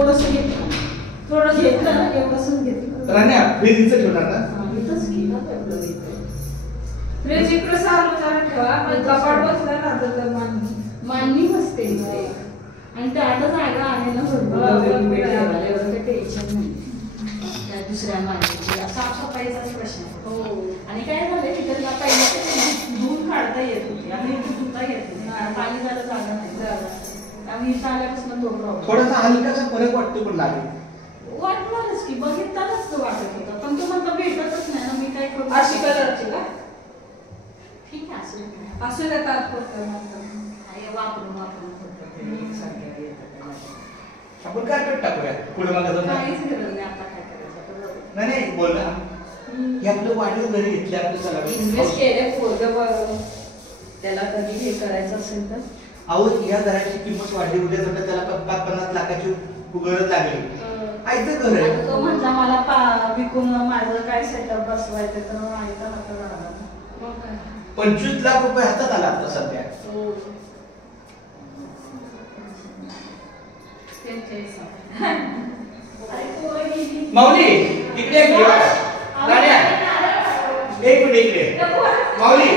एवढंसं घेतलं, थोडं घेतलं ना, एवढंसं घेतलं. राण्या फ्रीज ठेवणार ना? इथंच की ना तेवढं घेतलं. फ्रीज इकडे चालू ठेवा, पण कपाट बसला ना तर मांडणी बसते इथे. आणि ते आता जागा आहे ना भरपूर ठेवायला, एवढं काही टेन्शन नाही. त्या दुसऱ्या मांडणीची साफसफाईचाच प्रश्न आहे. आणि काय झालंय तिथे पहिले धुवून काढता येत होती आणि इथे धुता येत नाही, पाणी जायला जागा नाही. त्यामुळे इथं आल्यापासून तो प्रॉब्लेम. थोडासा हलकासा फरक वाटतो पण लागेल. वाटणारच की, बघिततानाच तो वाटत होता, पण तो म्हणता भेटतच नाही ना. मी काय करू? अशी कलरची का? ठीक आहे, असं असू दे तात्पुरतं वापरून वापरून आपण कार्पेट टाकूया पुढे मागे जाऊन. काहीच गरज नाही आता काय करायचं. नाही नाही बोल ना, हे आपलं वाढीव घरी घेतले आपलं चला इन्व्हेस्ट केले पोरगं, त्याला कधी हे करायचं असेल तर. अहो या घराची किंमत वाढली, उद्या समजा त्याला 50 लाखाची गरज लागली, आयचं घर आहे. तो म्हटला मला विकून माझं काय सेटअप बसवायचं, तर आईचा हात राहणार. 25 लाख रुपये हातात आला आता सध्या. माऊली इकडे राण्या, एक मिनिट इकडे. माऊली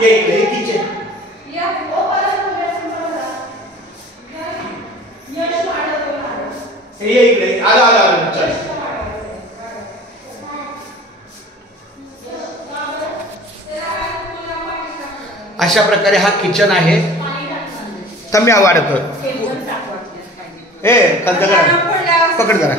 ये इकडे, किचन ये इकडे. आलो आलो आलो. चल अशा प्रकारे हा किचन आहे. तर मी वाढतो. ए खालचं पकड जरा.